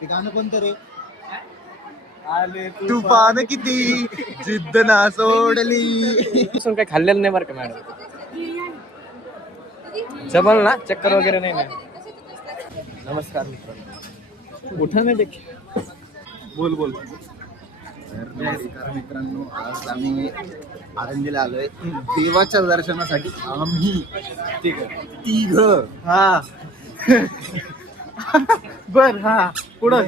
ते गाणं कोणतं रे? आले तुफान किती जिद्द ना सोडली. काही खाल्लेलं नाही बरं का मॅडम. जमल ना, चक्कर वगैरे नाही ना. नमस्कार मित्रांनो. उठा नाही देखील. बोल बोल. तर नमस्कार मित्रांनो, आज आम्ही आळंदीला आलोय देवाच्या दर्शनासाठी. आम्ही तिघ हा बर. हा पुढं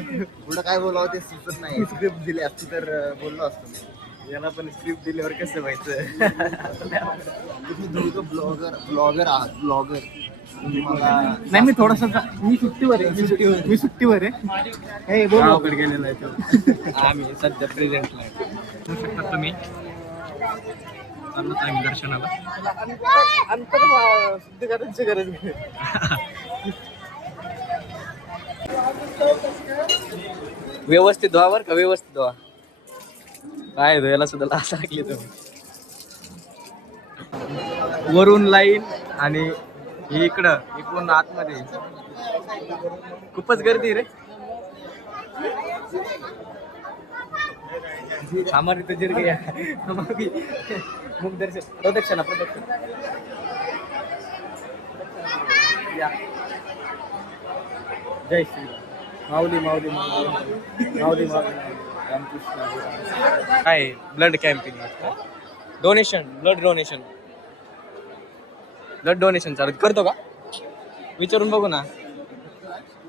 पुढं काय बोलावं ते सुचत नाही. स्क्रिप्ट दिली असती तर बोललो असतो. याला पण स्क्रिप्ट दिल्यावर कसं व्हायचं. तुम्ही दोघं ब्लॉगर आहात. ब्लॉगर मला नाही, मी थोडासा मी सुट्टीवर आहे. हे गावाकडे गेलेला आहे तो. आम्ही सध्या प्रेझेंटला आहे. बघू शकता तुम्ही. चाललो आम्ही दर्शनाला. शुद्धी करायची गरज नाही. व्यवस्थित व्हा बरं का, व्यवस्थित व्हा. काय धुयाला सुद्धा लाच लागली तुम्ही. वरून लाईन आणि हे इकडं इकडून आतमध्ये खूपच गर्दी रे. हमारी तो जिर गया. मुख दर्शन प्रदक्षिणा या. जय श्री माऊली माऊली माऊली माऊली माऊली रामकृष्ण. काय blood camping donation, blood donation चालू करतो का विचारून बघू ना.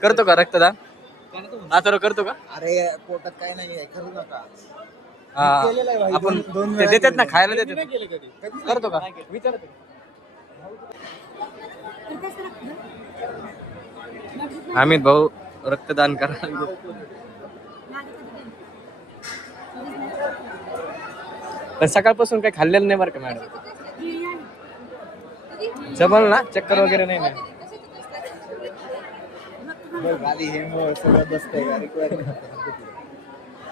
करतो का रक्तदान? आता करतो का? अरे पोटात काय नाही करू नका. हा आपण ते देतात ना, खायला देतात. करतो का विचारतो. अमित भाऊ रक्तदान करा. पण सकाळपासून काही खाल्लेलं नाही बरं का मॅडम. जमल ना, चक्कर वगैरे नाही ना.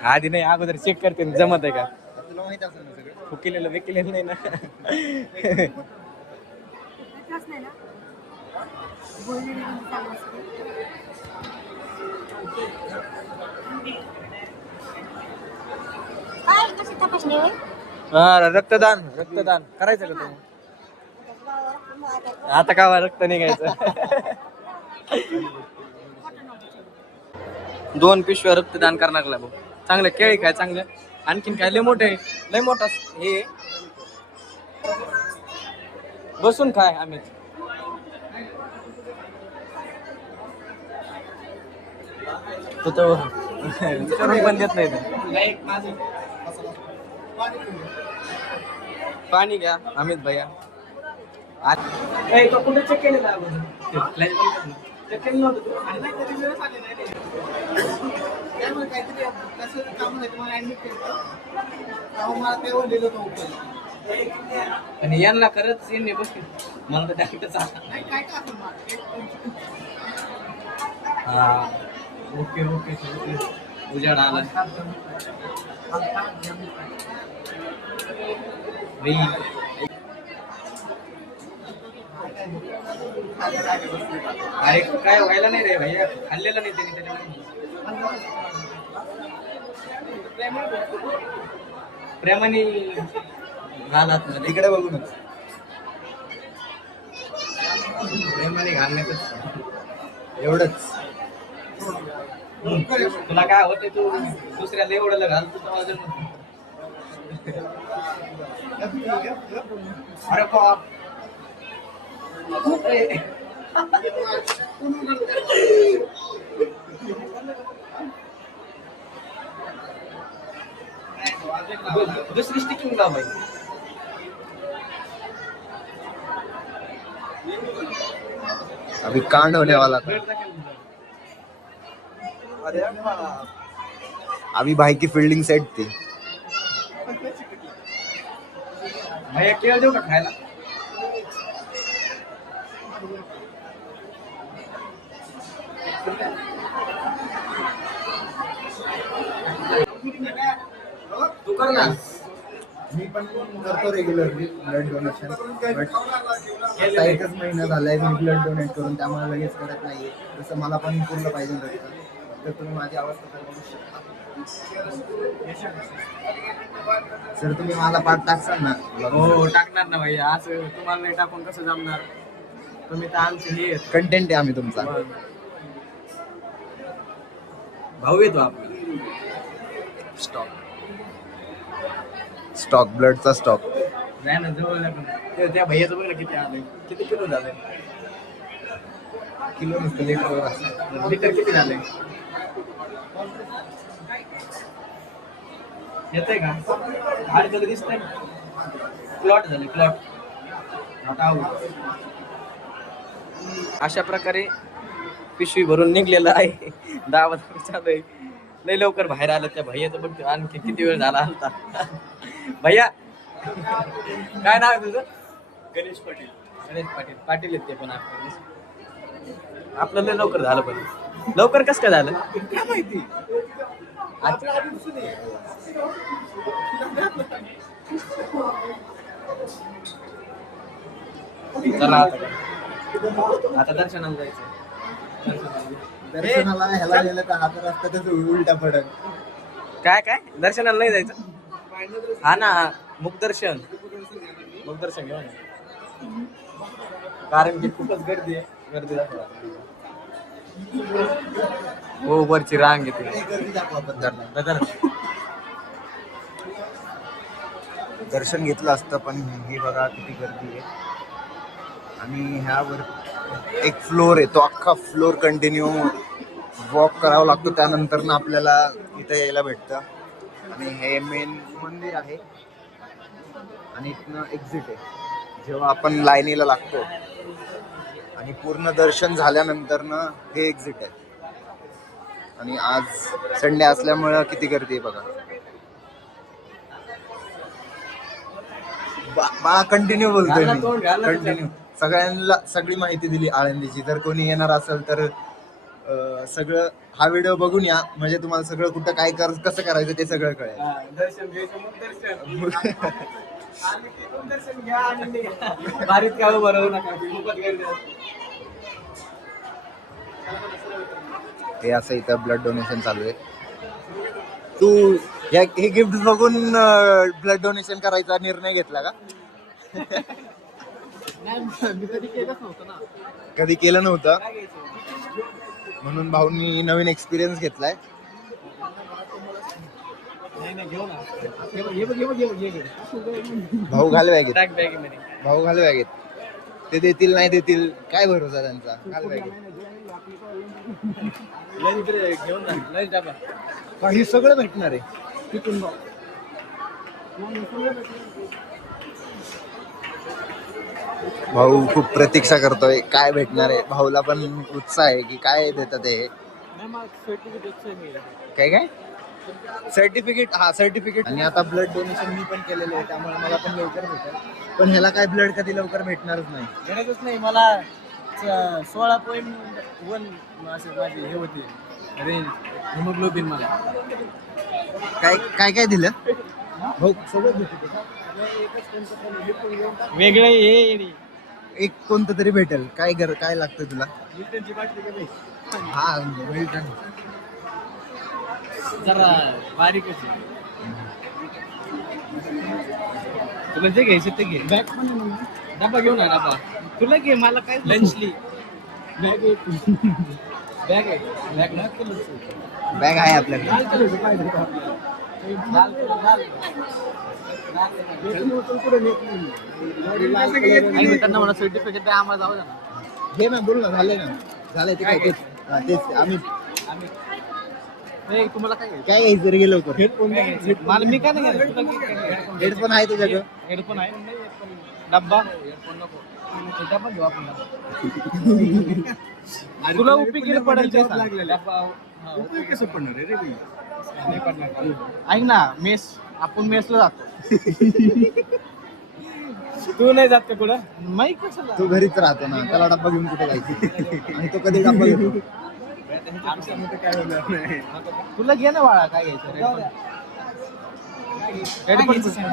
आधी नाही, अगोदर चेक करते जमत आहे का. तुला माहित असेल ना सगळं. फुकिलेलं विकलेलं नाही ना. हा रक्तदान करायचं का तुम्ही? आता का रक्त निघायचं. 2 पिशव्या रक्तदान करणार भाऊ. चांगलं केळी काय चांगलं. आणखीन काय लय मोठा हे बसून खाय. आम्ही तो विचारून पण देत नाही. पाणी घ्या अमित भैया. तो कुठे चेक केलेला चेक केलं नव्हतं. आणि यांना खरंच यांनी बसले मला तर डायरेक्टच आला. हा ओके उजाड आला. अरे काय व्हायला नाही रे भैया, खाल्लेलं नाही त्यांनी त्याच्यामध्ये. प्रेमाने घालात इकडे बघूनच प्रेमाने घालण्यातच एवढंच. तुला काय होते, तू दुसऱ्याला एवढं घालतो. अरे बाप. दुसरी स्टिकिंग लाव भाई. अभी कांड होने वाला था. अभी भाई की फील्डिंग सेट थी. भैया केळ देऊ का खायला? तू कर ना. मी पण करतो रेग्युलरली ब्लड डोनेशन. बट आता 1 महिना झालाय मी ब्लड डोनेट करून, त्यामुळे लगेच करत नाहीये. जसं मला पण पूर्ण पाहिजे रक्त. तर तुम्ही माझी अवस्था तर बघू शकता. सर तुम्ही मला पाठ टाकसाल ना? हो टाकणार ना भाई, असं तुम्हाला नाही टाकून कसं जमणार? तुम्ही तर आमचे हे आहेत. कंटेंट आहे आम्ही तुमचा. भाऊ येतो आपला. स्टॉक ब्लडचा स्टॉक. नाही ना जवळ नाही पण. त्या भैयाचं बघ ना किती आलंय, किती किलो झालंय, किलो नसतं लिटरवर असतं. लिटर किती झालंय येतंय का? बाहेर त्याला दिसतंय, प्लॉट झाले प्लॉट. अशा प्रकारे पिशवी भरून निघलेलं आहे. दावा चालू आहे. लय लवकर बाहेर आलं त्या भैयाचं बघ, आणखी किती वेळ झाला आलता. भैया काय नाव आहे तुझं? गणेश पाटील. गणेश पाटील. पाटील आहेत ते पण आपलं लय लवकर झालं, पण लवकर कसं काय झालं काय माहिती? चला आता दर्शनाला जायचं. दर्शनाला ह्याला गेलं तर हा तर रस्ता तर उलटा पडत. काय काय दर्शनाला नाही जायचं? हा ना, मुखदर्शन घेऊ ना, कारण की खूपच गर्दी आहे. गर्दी दाखवा. हो वरची रांग येते. गर्दी दाखवा आपण त्यांना. दादा दर्शन घेतलं असतं, पण हे बघा किती गर्दी आहे. आणि ह्यावर एक फ्लोर आहे, तो अख्खा फ्लोर कंटिन्यू वॉक करावा लागतो. त्यानंतर ना आपल्याला इथं यायला भेटतं. आणि हे मेन मंदिर आहे आणि इथनं एक्झिट आहे. जेव्हा आपण लाईनीला लागतो आणि पूर्ण दर्शन झाल्यानंतर ना हे एक्झिट आहे. आणि आज संडे असल्यामुळं किती गर्दी आहे बघा. बा कंटिन्यू बोलतोय मी, कंटिन्यू सगळ्यांना सगळी माहिती दिली आळंदीची. जर कोणी येणार असेल तर सगळं हा व्हिडिओ बघून या, म्हणजे तुम्हाला सगळं कुठं काय कसं करायचं ते सगळं कळेल. दर्शन घ्यायचं मग दर्शन घ्या आणि बारीक काय बरोबर नका, खूपच गर्दी असते. हे असं इथं ब्लड डोनेशन चालू आहे. तू हे गिफ्ट बघून ब्लड डोनेशन करायचा निर्णय घेतला का? मी कधी केलंच नव्हतं ना. कधी केलं नव्हतं, काय घ्यायचं? म्हणून भाऊंनी नवीन एक्सपिरियन्स घेतलाय. नाही घेऊ ना. घे. भाऊ घाल बॅगेत, टाक बॅगेमध्ये. भाऊ घाल बॅगेत. ते देतील नाही देतील काय भरोसा त्यांचा. घाल बॅगेत. घेऊन जा. लय डबा. काही सगळं भेटणार आहे तिथून भाऊ खूप प्रतीक्षा करतोय काय भेटणार आहे. भाऊला पण उत्साह आहे की काय देतात हे. काय काय सर्टिफिकेट. हा सर्टिफिकेट. आणि आता ब्लड डोनेशन मी पण केलेलं आहे, त्यामुळे मला पण लवकर भेटेल. पण ह्याला काय ब्लड कधी लवकर भेटणारच नाही. गरजच नाही मला. 16.1 असे माझे हे होते रेंज हिमोग्लोबिन. मला काय काय काय दिलं भाऊ? सगळं भेटत वेगळं हे एक कोणतं तरी भेटेल. काय काय लागतं तुला? मिल्टनची बाटली का नाही? हा मिल्टन. जरा बारीकच आहे. तुला जे घ्यायचं ते घे. बॅग पण डबा घेऊन आहे. डबा तुला घे, मला काय लंचली बॅग आहे. बॅग आहे. बॅग आहे आपल्याकडे. त्यांना मला सर्टिफिकेट द्या, आम्हाला जाऊ द्या ना. घे ना, बोल ना. झालंय ना, झालंय ते काय तेच. हा, तेच आम्ही नाही तुम्हाला काय काय घ्यायचं रे? गेलो लवकर. मला मी काय नाही घ्यायचं. हेडफोन आहे तुझ्याकडं? हेडफोन आहे. डब्बा हेडफोन नको. डब्बा घेऊ आपण. तुला उपयोगी पडेल ते कसं पडणार आहे रे? ऐक ना, मेस आपण मेसला जातो. तू नाही जात का कुठं? नाही कसं. तू घरीच राहतो ना, त्याला डब्बा घेऊन कुठे जायचं? आणि तो कधी डब्बा घेतो? काय होणार नाही. तुला घे ना बाळा, काय घ्यायचं?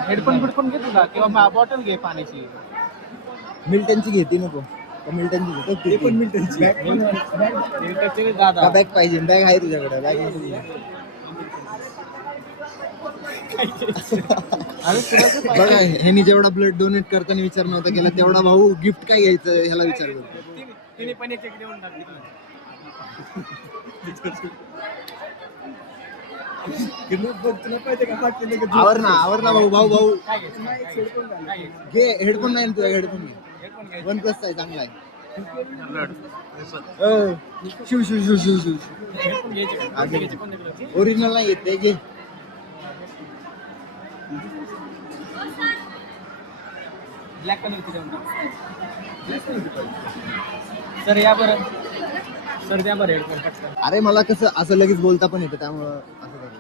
हेडफोन बिडफोन घे तुला, किंवा बॉटल घे पाण्याची. मिल्टनची घेते नको. मिल्टनची घेतो ते पण मिनिटांची दादा बॅग पाहिजे बॅग आहे तुझ्याकडे बॅग बघा ह्यानी जेवढा ब्लड डोनेट करताना विचार नव्हता केला तेवढा भाऊ गिफ्ट काय घ्यायचं ह्याला विचार करतो. तिने पण एक देऊन टाकली तुला पाहिजे का पाठवलं का? आवर ना भाऊ भाऊ भाऊ काय घ्यायचं काय घ्यायचं? घे हेडफोन नाही ना तुझ्या हेडफोन घे हेडफोन घ्यायचे. वन प्लसचा आहे चांगला आहे. शिव शिव शिव शिव शिव हेडफोन घ्यायचे का? कोणते घ्यायचे? कोणते घ्यायचे? ओरिजिनल नाही येत ते घे. ब्लॅक कलरची देऊन टाक. सर या बरं सर द्या बरं हेडफोन पटकन. अरे मला कसं असं लगेच बोलता पण येतं त्यामुळं असं करतो.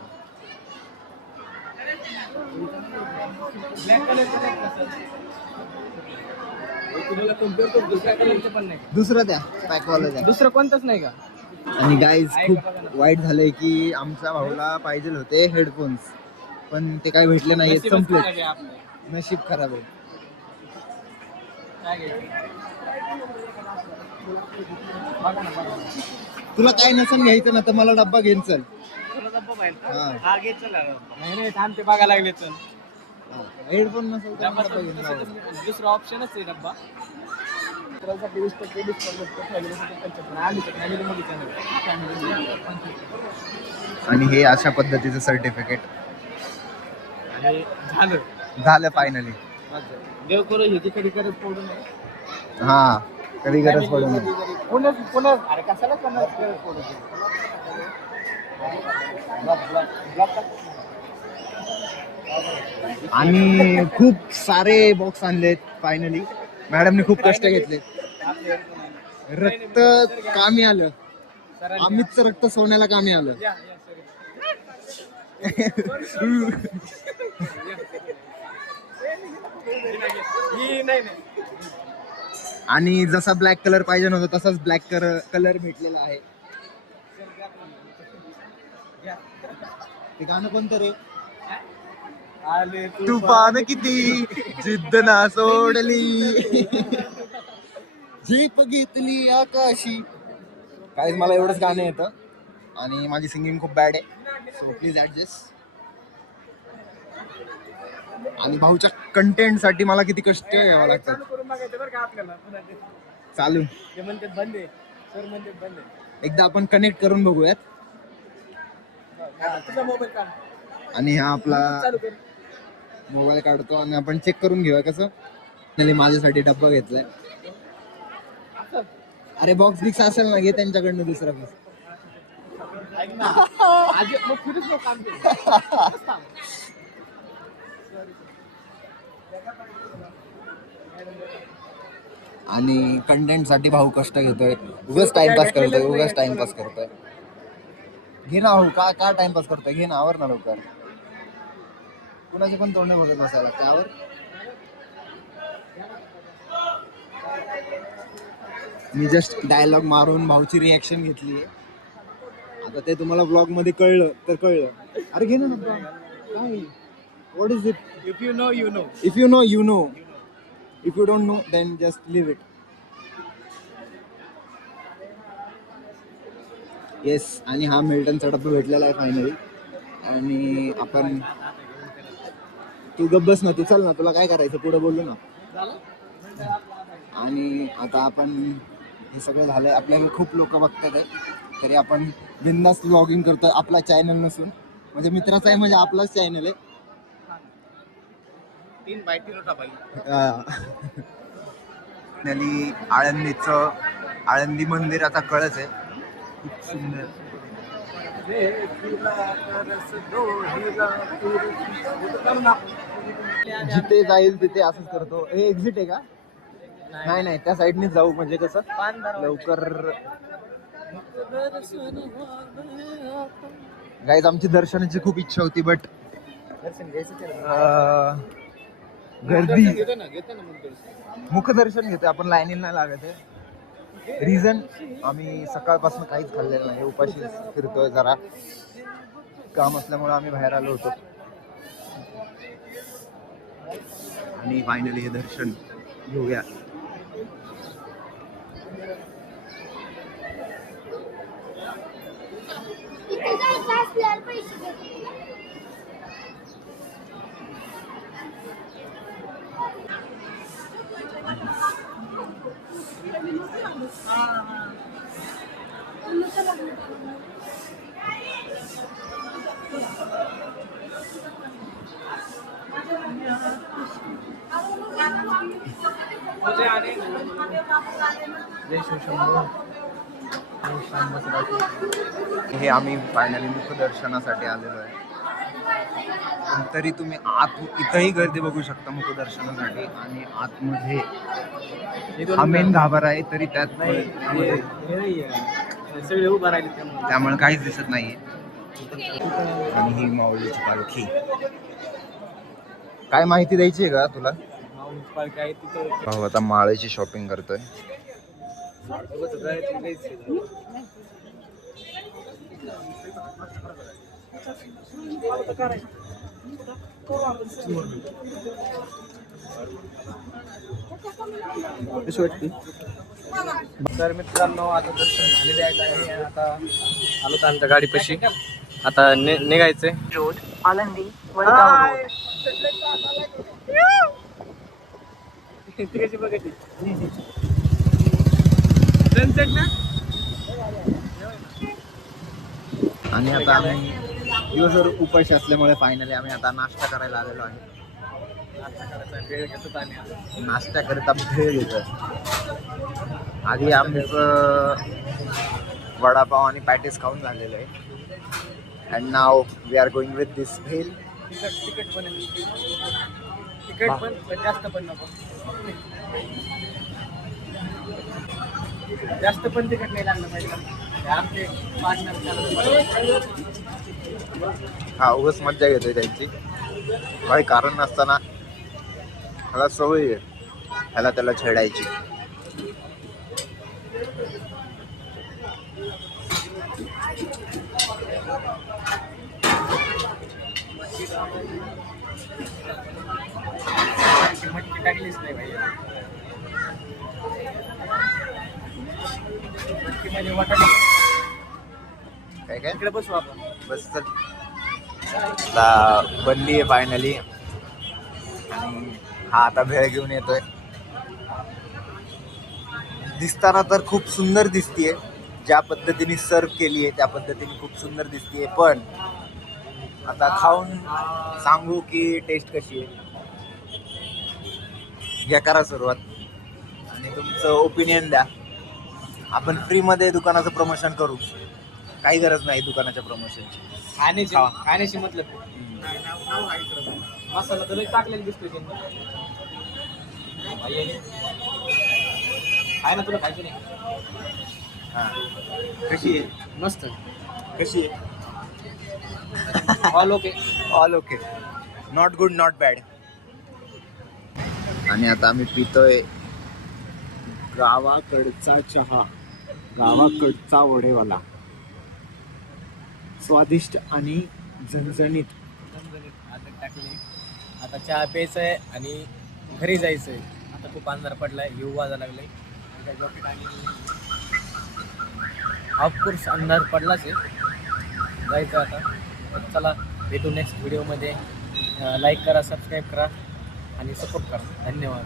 ब्लॅक कलरचे द्या का सर? तुम्हाला कम्पेअर करतो दुसऱ्या कलरचे पण नाही. दुसरं द्या पॅकवाला द्या. दुसरं कोणतंच नाही का? आणि गाईज खूप वाईट झालंय की आमच्या भाऊला पाहिजे होते हेडफोन्स पण ते काय भेटले नाही नशीबच संपले. खराब आहे आपलं. नशीब खराब आहे. काय घ्यायचं? बघा ना बघा. तुला काय नसन घ्यायचं ना तर मला डब्बा घेऊन चल. तुला डब्बा पाहिजे का? हा. हा घे चला. नाही नाही थांब ते बघायला लागले तर हेडफोन नसेल तर डब्बा डब्बा घेऊन जाऊ. दुसरा ऑप्शनच आहे डब्बा. मित्रासाठी 20% डिस्काउंट भेटतो. फॅमिलीसाठी 75. आली तर फॅमिलीमध्ये चॅनल. आणि हे अशा पद्धतीचं सर्टिफिकेट आणि झालं. झालं फायनली. देव करू ह्याची कधी गरज पडू नये. हा कधी गरज पडू नये. पुन्हा अरे कशाला करणार गरज पडू नये. आणि खूप सारे बॉक्स आणलेत फायनली. मॅडमने खूप कष्ट घेतले. रक्त कामी आलं. अमितचं रक्त सोन्याला कामी आलं. या सर. नाही आणि जसा ब्लॅक कलर पाहिजे नव्हता तसाच ब्लॅक कलर भेटलेला आहे. ते गाणं कोणतं रे? आले तुफान किती जिद्द ना सोडली झेप घेतली आकाशी. काय मला एवढंच गाणं येतं आणि माझी सिंगिंग खूप बॅड आहे सो प्लीज ऍडजस्ट. आणि भाऊच्या कंटेंट साठी मला किती कष्ट घ्यावं लागतात. करून बघायचं बरं का आपल्याला पुन्हा ते. चालू ते म्हणतात बंद आहे. सर म्हणतात बंद आहे. एकदा आपण कनेक्ट करून बघूयात. तुझा मोबाईल काढ. आणि हा आपला चालू कर. मोबाईल काढतो आणि आपण चेक करून घेऊया कसं. त्याने माझ्यासाठी डब्बा घेतलाय. अरे बॉक्स बिक्स असेल ना घे त्यांच्याकडनं दुसरा पीस. ऐक ना. आधी मग फिरूच नको काम करू. आणि कंटेंट साठी भाऊ कष्ट घेतोय. उगाच टाइमपास करतोय. घे ना भाऊ का टाइमपास करतोय. घे ना आवर ना लवकर. कुणाचे पण तोंड बघत बसायला त्यावर. मी जस्ट डायलॉग मारून भाऊची रिॲक्शन घेतली. आता ते तुम्हाला ब्लॉग मध्ये कळलं तर कळलं. अरे घे ना डब्बा. काय what is it? If you know, you know. If you know you know. If you don't know then just leave it. Yes. आणि हा मिल्टनचा डब्बा भेटलेला आहे फायनली. आणि आपण तू गब्बस ना तू चल ना तुला काय करायचं पुढे बोलू ना. आणि आता आपण हे सगळं झालंय. आपल्याला खूप लोक बघतात आहे तरी आपण बिंदास व्लॉगिंग करतोय. आपला चॅनल नसून म्हणजे मित्राचा आहे म्हणजे आपलाच चॅनल आहे. 3 बाय 3 होता बाई. आळंदी मंदिराचा कळस आहे. खूप सुंदर. जिथे जाईल तिथे असंच करतो. हे एक्झिट आहे का? नाही त्या साईडनीच जाऊ म्हणजे कसं लवकर. गाईज आमची दर्शनाची खूप इच्छा होती बट गर्दी. घेतो ना मग. मुखदर्शन घेतोय आपण लाईनीला नाही लागत आहे. रिझन आम्ही सकाळपासून काहीच खाल्लेलं नाही. उपाशी फिरतोय. जरा काम असल्यामुळे आम्ही बाहेर आलो होतो. आणि फायनली हे दर्शन घेऊया. जय शिवशंभू. जय श्याम बसवराज. हे आम्ही फायनली मुखदर्शनासाठी आलेलो आहे. पण तरी तुम्ही आत इथंही गर्दी बघू शकता मुखदर्शनासाठी. आणि आतमध्ये हा मेन गाभारा आहे, तरी त्यामध्ये सगळे उभा राहिले त्यामुळे काहीच दिसत नाहीये. आणि ही माऊलीची पालखी. काय माहिती द्यायची आहे का तुला? पालखी आहे तिथं. भाऊ आता माळेची शॉपिंग करतोय. कशी वाटते? तर मित्रांनो आता दर्शन झालेले आहे. आता आलो तर आमच्या गाडीपाशी. आता निघायचंय. Road Alandi Wadgaon road. कशी बघायची सनसेट ना. आणि आता आम्ही दिवसभर उपाशी असल्यामुळे फायनली आम्ही आता नाश्ता करायला आलेलो आहे. वेळ घेतो आणि नाश्ता करता भेळ घेतोय. आधी आमचं वडापाव आणि पॅटीस खाऊन झालेलं आहे. And now we are going with this bhel. तिकट पण जास्त पण नको. जास्त पण तिकट नाही लागलं पाहिजे. आमचे पार्टनर हा उगाच मज्जा घेतोय त्यांची. काही कारण नसताना ह्याला सवय आहे ह्याला त्याला छेडायची. मटकी टाकलीच नाही पाहिजे. मटकी म्हणजे वाटाणे. काय काय इकडे बसू आपण. बस चल. आता बनली आहे फायनली. आणि हा आता भेळ घेऊन येतोय. दिसताना तर खूप सुंदर दिसतीये. ज्या पद्धतीने सर्व केली आहे त्या पद्धतीने खूप सुंदर दिसतीये. पण आता खाऊन सांगू की टेस्ट कशी आहे. घ्या करा सुरुवात आणि तुमचं ओपिनियन द्या. आपण फ्रीमध्ये दुकानाचं प्रमोशन करू. काही गरज नाही दुकानाच्या प्रमोशनची. खाण्याशी मतलब मसाला तर टाकलेला दिसतोय त्यांनी. आहे ना तुला खायची नाही. हां कशी आहे? मस्त. कशी आहे? All okay. All okay. Not good not bad. आणि आता आम्ही पितोय गावाकडचा चहा. गावाकडचा वडेवाला. स्वादिष्ट आणि झणझणीत. अद्रक टाकले. आता चहा प्यायचं आहे आणि घरी जायचं आहे. आता खूप अंधार पडलाय. येऊ वाजा लागले. ऑफकोर्स अंधार पडलाच आहे. जायचं आता. चला भेटू नेक्स्ट व्हिडिओमध्ये. लाईक करा, सबस्क्राईब करा आणि सपोर्ट करा. धन्यवाद.